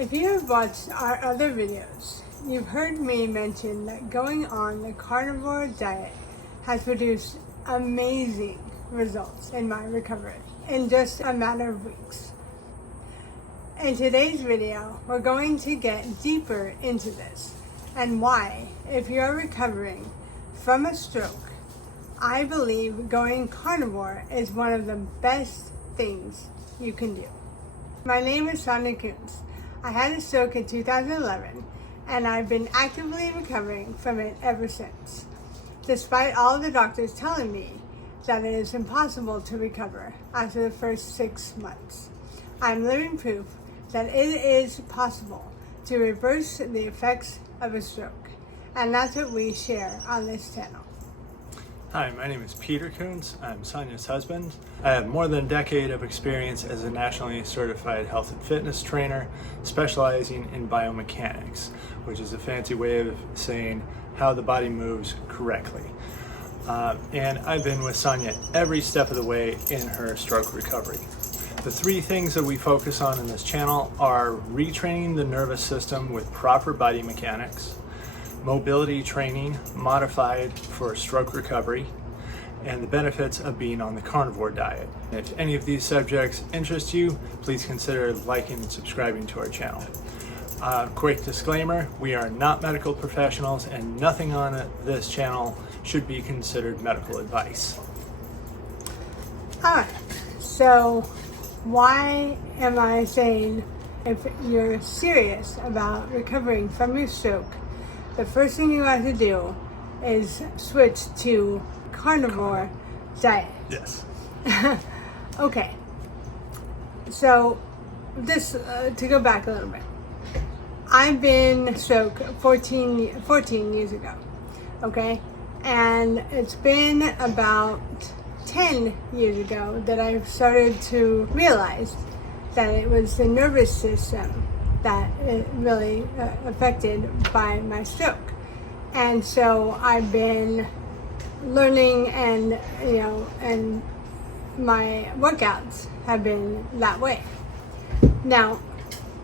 If you have watched our other videos, you've heard me mention that going on the carnivore diet has produced amazing results in my recovery in just a matter of weeks. In today's video, we're going to get deeper into this and why, if you're recovering from a stroke, I believe going carnivore is one of the best things you can do. My name is Sonia. I had a stroke in 2011 and I've been actively recovering from it ever since, despite all the doctors telling me that it is impossible to recover after the first 6 months. I'm living proof that it is possible to reverse the effects of a stroke, and that's what we share on this channel. Hi, my name is Peter Coons. I'm Sonia's husband. I have more than a decade of experience as a nationally certified health and fitness trainer, specializing in biomechanics, which is a fancy way of saying how the body moves correctly. And I've been with Sonia every step of the way in her stroke recovery. The three things that we focus on in this channel are retraining the nervous system with proper body mechanics, mobility training modified for stroke recovery, and the benefits of being on the carnivore diet. If any of these subjects interest you, please consider liking and subscribing to our channel. Quick disclaimer, we are not medical professionals and nothing on this channel should be considered medical advice. Alright, so why am I saying if you're serious about recovering from your stroke, the first thing you have to do is switch to carnivore diet? Yes. Okay. So this, to go back a little bit, I've been stroke 14 years ago, okay? And it's been about 10 years ago that I started to realize that it was the nervous system that it really affected by my stroke. And so I've been learning, and and my workouts have been that way. Now,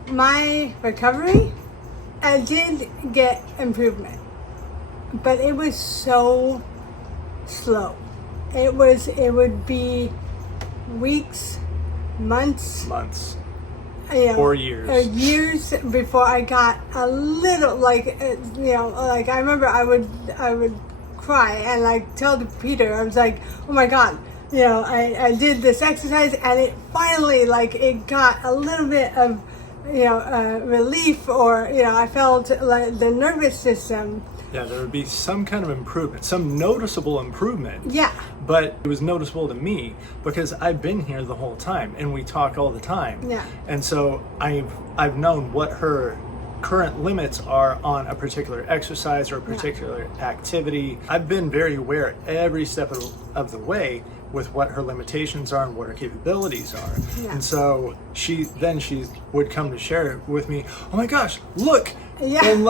my recovery, I did get improvement, but it was so slow. It would be weeks, months, or years. Years before I got a little, like I remember I would cry and like tell Peter, I was like, oh my God, I did this exercise and it finally, like, it got a little bit of relief, or I felt like the nervous system. Yeah, there would be some kind of improvement, some noticeable improvement. Yeah. But it was noticeable to me because I've been here the whole time and we talk all the time. Yeah. And so I've known what her current limits are on a particular exercise or a particular activity. I've been very aware every step of the way with what her limitations are and what her capabilities are. Yeah. And so she would come to share with me, oh my gosh, look. Yeah. And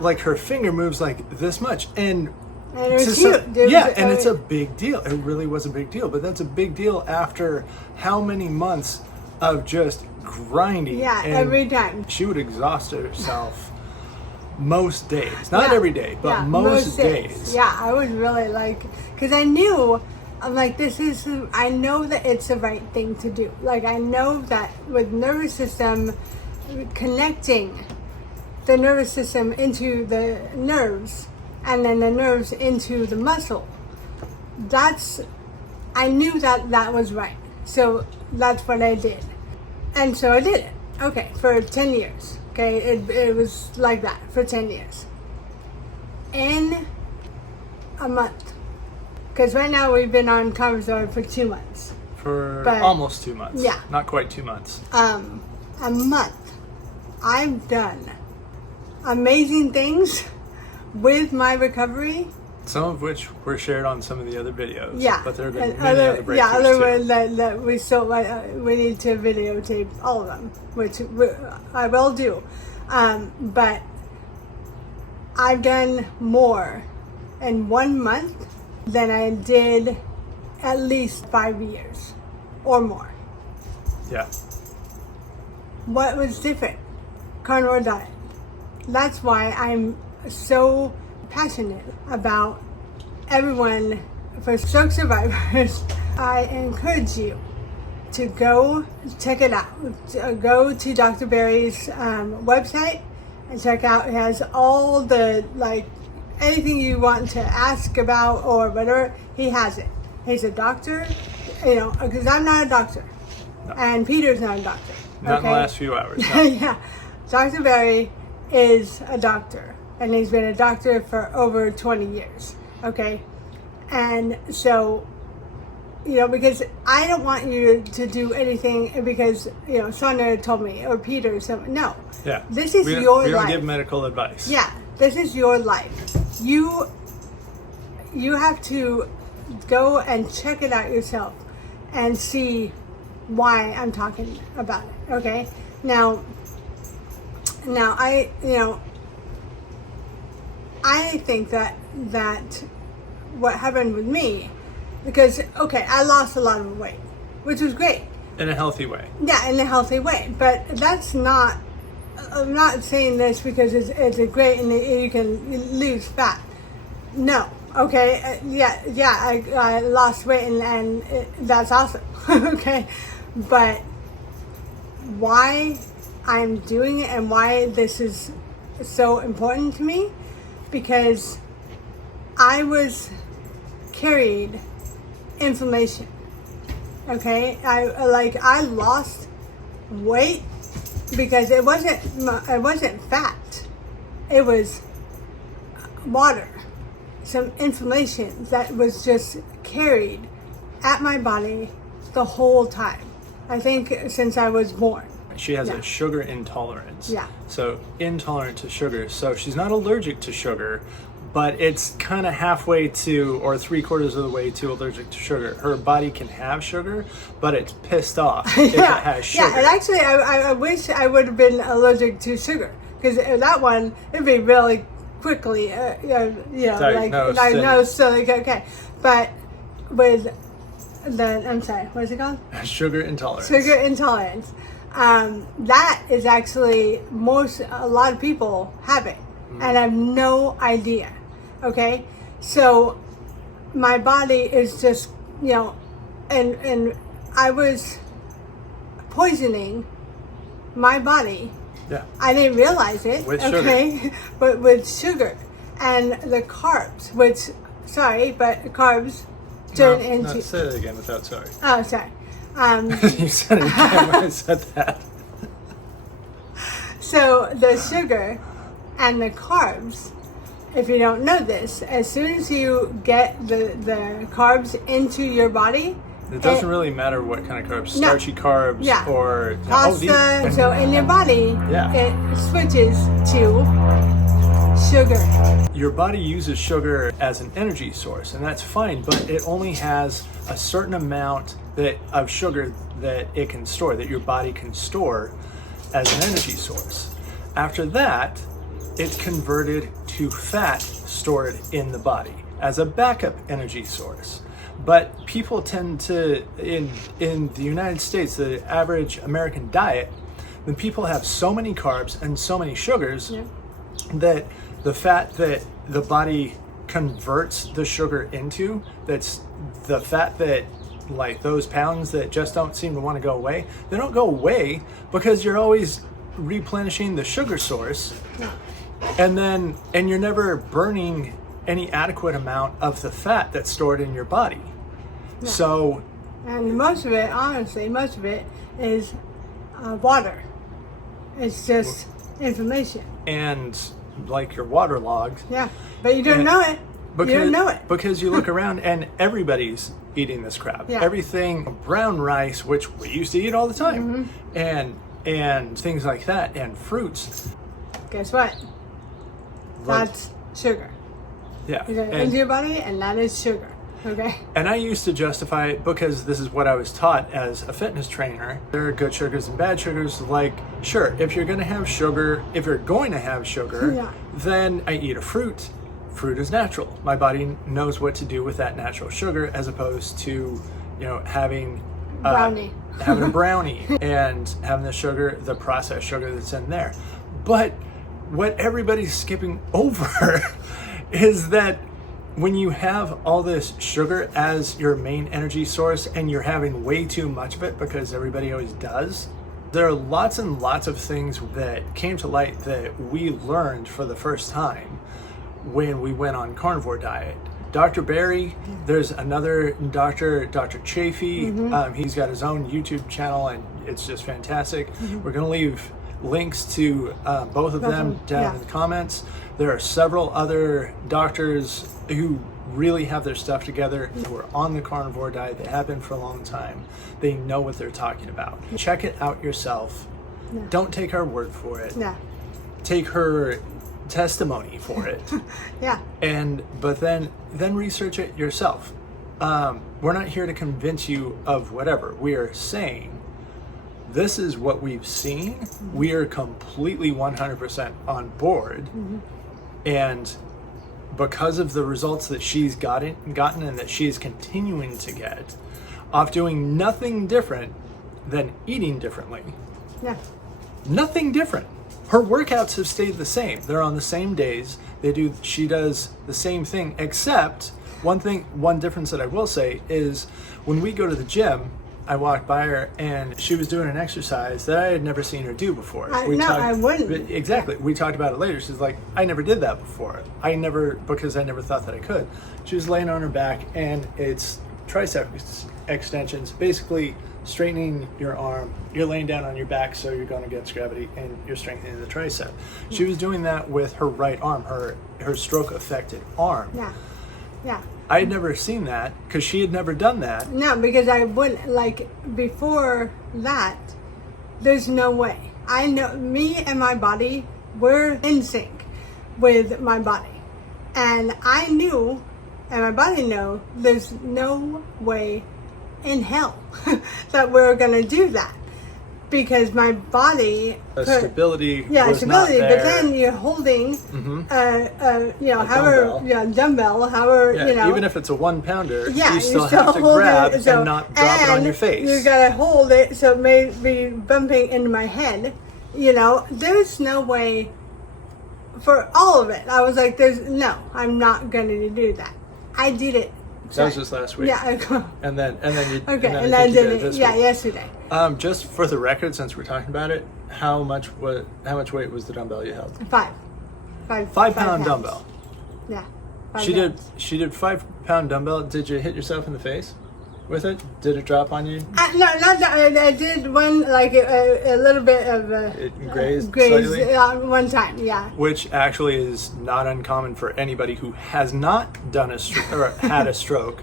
like her finger moves like this much, and it was huge. It's a big deal. It really was a big deal, but that's a big deal after how many months of just grinding. Yeah, and every time. She would exhaust herself most days. Not every day, but most days. Yeah, I was really because I knew, I'm like, I know that it's the right thing to do. Like, I know that with nervous system, connecting the nervous system into the nerves and then the nerves into the muscle, I knew that was right. So that's what I did. And so I did it. Okay, for 10 years. Okay, it was like that for 10 years. In a month. Because right now we've been on Carnivore for 2 months. But almost 2 months. Yeah. Not quite 2 months. A month. I've done amazing things with my recovery. Some of which were shared on some of the other videos. Yeah. But there have been many other breakthroughs. Yeah, other ones that we still, we need to videotape all of them, which I will do. But I've done more in 1 month than I did at least 5 years or more. Yeah. What was different? carnivore diet. That's why I'm so passionate about everyone, for stroke survivors. I encourage you to go check it out. Go to Dr. Berry's website and check out. It has all the, anything you want to ask about or whatever, he has it. He's a doctor, because I'm not a doctor. No. And Peter's not a doctor. Not in the last few hours. No. Yeah. Dr. Berry is a doctor, and he's been a doctor for over 20 years. Okay? And so, because I don't want you to do anything because, Sonia told me, or Peter, no. Yeah. This is your life. We don't give medical advice. Yeah. This is your life. You have to go and check it out yourself and see why I'm talking about it. Okay? Now I think that what happened with me, because I lost a lot of weight, which was great. In a healthy way. Yeah, in a healthy way. But that's not, I'm not saying this because it's a great and you can lose fat. No. Okay. I lost weight and that's awesome. Okay. But why I'm doing it and why this is so important to me, because I was carried inflammation. Okay, I lost weight because it wasn't fat, it was water, some inflammation that was just carried at my body the whole time. I think since I was born. She has a sugar intolerance. Yeah. So intolerant to sugar. So she's not allergic to sugar, but it's kind of halfway to, or 3/4 of the way to, allergic to sugar. Her body can have sugar, but it's pissed off if it has sugar. Yeah, and actually I wish I would have been allergic to sugar, because that one, it'd be really quickly, diagnosed. So okay. But with I'm sorry, what is it called? Sugar intolerance. Sugar intolerance. That is actually a lot of people have it, and I have no idea. Okay, so my body is just, and I was poisoning my body. Yeah. I didn't realize it. With sugar. But with sugar and the carbs, carbs turn into. No, say that again without sorry. Oh, sorry. You said it again when I said that. So the sugar and the carbs, if you don't know this, as soon as you get the carbs into your body, it doesn't really matter what kind of carbs, starchy carbs or pasta. So in your body, Yeah. it switches to sugar. Your body uses sugar as an energy source, and that's fine, but it only has a certain amount of sugar that it can store, that your body can store as an energy source. After that, it's converted to fat stored in the body as a backup energy source. But people tend to, in the United States, the average American diet, when people have so many carbs and so many sugars, that the fat that the body converts the sugar into, that's the fat that, like those pounds that just don't seem to want to go away, they don't go away because you're always replenishing the sugar source, and you're never burning any adequate amount of the fat that's stored in your body. So, and most of it is water. It's just inflammation. And like you're waterlogged. Yeah, but you don't know it. You don't know it. Because you look around and everybody's eating this crap. Yeah. Everything, brown rice, which we used to eat all the time, and things like that, and fruits. Guess what? That's sugar. Yeah. You get into your body, and that is sugar. Okay. And I used to justify it because this is what I was taught as a fitness trainer. There are good sugars and bad sugars. Like, sure, if you're going to have sugar, then I eat a fruit. Fruit is natural. My body knows what to do with that natural sugar, as opposed to, having Brownie. Having a brownie and having the sugar, the processed sugar that's in there. But what everybody's skipping over is that when you have all this sugar as your main energy source and you're having way too much of it, because everybody always does, there are lots and lots of things that came to light that we learned for the first time when we went on carnivore diet. Dr. Barry, there's another doctor, Dr. Chafee. He's got his own YouTube channel and it's just fantastic. We're going to leave links to both of them down in the comments. There are several other doctors who really have their stuff together, who are on the carnivore diet. They have been for a long time. They know what they're talking about. Check it out yourself. Don't take our word for it. Take her testimony for it. But then research it yourself. We're not here to convince you of whatever. We are saying this is what we've seen. We are completely 100% on board. And because of the results that she's gotten and that she is continuing to get off doing nothing different than eating differently. Nothing different. Her workouts have stayed the same. They're on the same days. She does the same thing, except one difference that I will say is when we go to the gym, I walked by her and she was doing an exercise that I had never seen her do before. I wouldn't. Exactly. We talked about it later. She's like, I never did that before. Because I never thought that I could. She was laying on her back and it's tricep extensions, basically straightening your arm. You're laying down on your back, so you're going against gravity and you're strengthening the tricep. She was doing that with her right arm, her stroke affected arm. I had never seen that because she had never done that. No, because I wouldn't, like, before that, there's no way. I know me and my body were in sync with my body. And I knew, and my body knew, there's no way in hell that we're going to do that. Because my body... stability was not there. But then you're holding, dumbbell, even if it's a 1 pounder, you still have to grab and not drop it on your face. You gotta hold it so it may be bumping into my head. There's no way for all of it. I was like, I'm not going to do that. I did it. That was just last week. And then you. Okay, and I did it. Yesterday. Just for the record, since we're talking about it, how much weight was the dumbbell you held? 5 pound dumbbell. Yeah. She did 5 pound dumbbell. Did you hit yourself in the face with it? Did it drop on you? No, not that. I did one, like a little bit of it grazed slightly? One time, Which actually is not uncommon for anybody who has not done or had a stroke,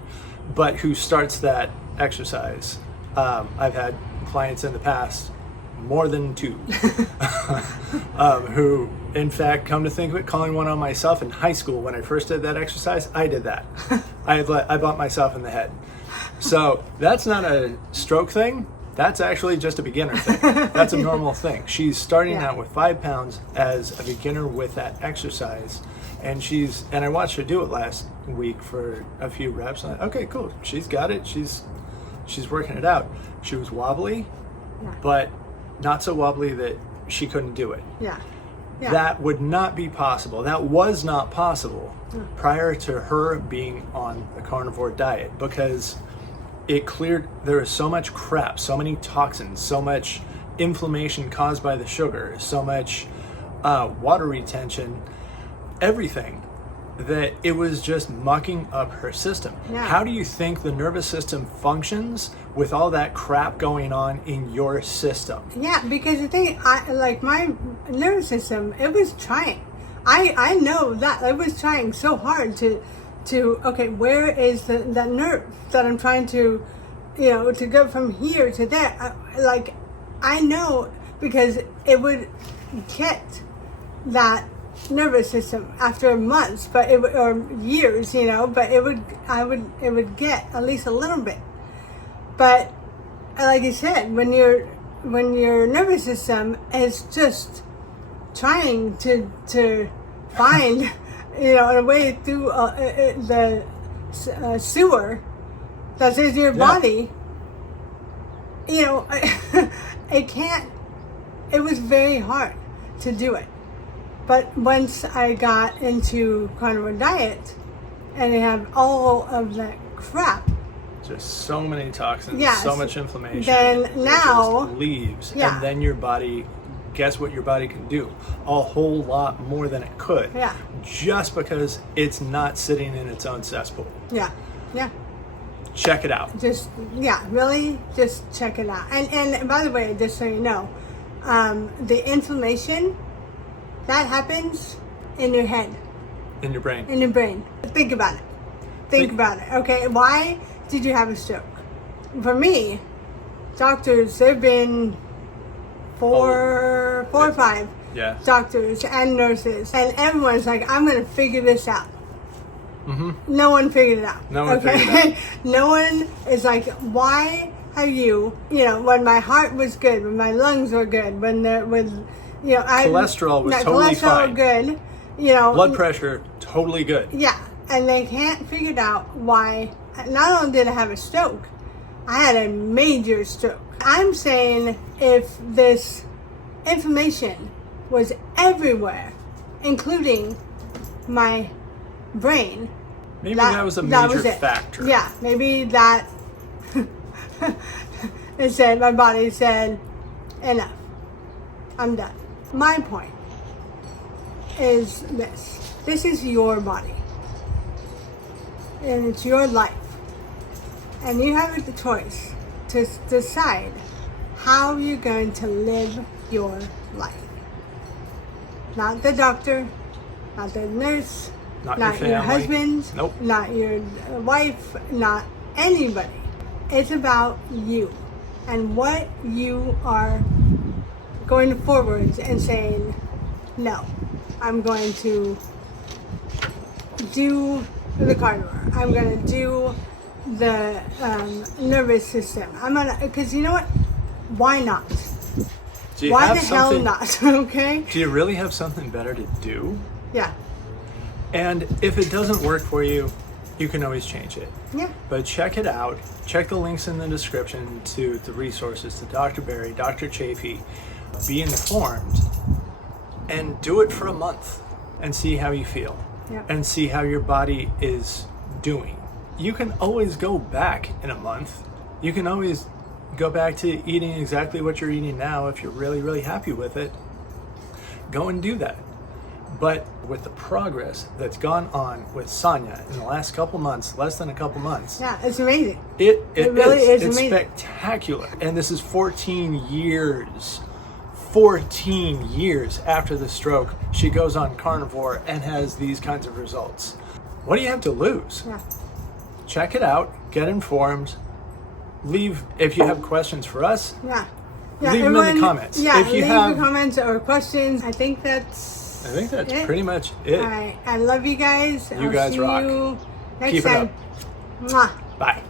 but who starts that exercise. I've had clients in the past, more than 2, who, in fact, come to think of it, calling one on myself in high school when I first did that exercise, I did that. I bumped myself in the head. So that's not a stroke thing. That's actually just a beginner thing. That's a normal thing. She's starting out with 5 pounds as a beginner with that exercise. And I watched her do it last week for a few reps. I'm like, okay, cool. She's got it. She's working it out. She was wobbly, but not so wobbly that she couldn't do it. That would not be possible. That was not possible prior to her being on the carnivore diet, because there was so much crap, so many toxins, so much inflammation caused by the sugar, so much water retention, everything, that it was just mucking up her system. How do you think the nervous system functions with all that crap going on in your system? Because the thing, my nervous system, it was trying. I know that it was trying so hard to okay, where is that nerve that I'm trying to go from here to there? I know, because it would get that nervous system after months, or years, but it would get at least a little bit. But like you said, when your nervous system is just trying to find a way through the sewer that's in your body, you know, it was very hard to do it. But once I got into carnivore diet and they have all of that crap, just so many toxins, yes, so much inflammation, then it now just leaves, yeah, and then your body, guess what your body can do? A whole lot more than it could. Yeah. Just because it's not sitting in its own cesspool. Yeah. Yeah. Check it out. Just, yeah, really, just check it out. And by the way, just so you know, the inflammation, that happens in your head. In your brain. In your brain. Think about it. Think about it, okay? Why did you have a stroke? For me, doctors, there have been four or five doctors and nurses, and everyone's like, I'm going to figure this out. Mm-hmm. No one figured it out. No one figured it out. No one is like, why have you know, when my heart was good, when my lungs were good, when cholesterol was totally fine. Good, you know, blood pressure totally good. Yeah, and they can't figure it out why. Not only did I have a stroke, I had a major stroke. I'm saying if this inflammation was everywhere, inclinging my brain, maybe that was a major factor. Yeah, maybe that. It said, my body said, enough. I'm done. My point is this. This is your body. And it's your life. And you have the choice to decide how you're going to live your life. Not the doctor, not the nurse, not your husband, nope, not your wife, not anybody. It's about you and what you are going forward and saying, no, I'm going to do the carnivore. I'm going to do the nervous system. I'm going to, because you know what? Why not? Why the hell not? Okay? Do you really have something better to do? Yeah. And if it doesn't work for you, you can always change it. Yeah. But check it out. Check the links in the description to the resources, to Dr. Barry, Dr. Chafee. Be informed and do it for a month and see how you feel. Yeah. And see how your body is doing. You can always go back in a month. You can always go back to eating exactly what you're eating now if you're really, really happy with it. Go and do that. But with the progress that's gone on with Sonia in the last couple months, less than a couple months. Yeah, it's amazing. It really is. It's amazing. Spectacular. And this is 14 years. 14 years after the stroke, she goes on carnivore and has these kinds of results. What do you have to lose? Yeah. Check it out. Get informed. Leave, if you have questions for us, leave them in the comments. Yeah, if you leave have the comments or questions. I think that's it. pretty much it. All right. I love you guys. You guys rock. You next Keep time. it up. Mwah. Bye.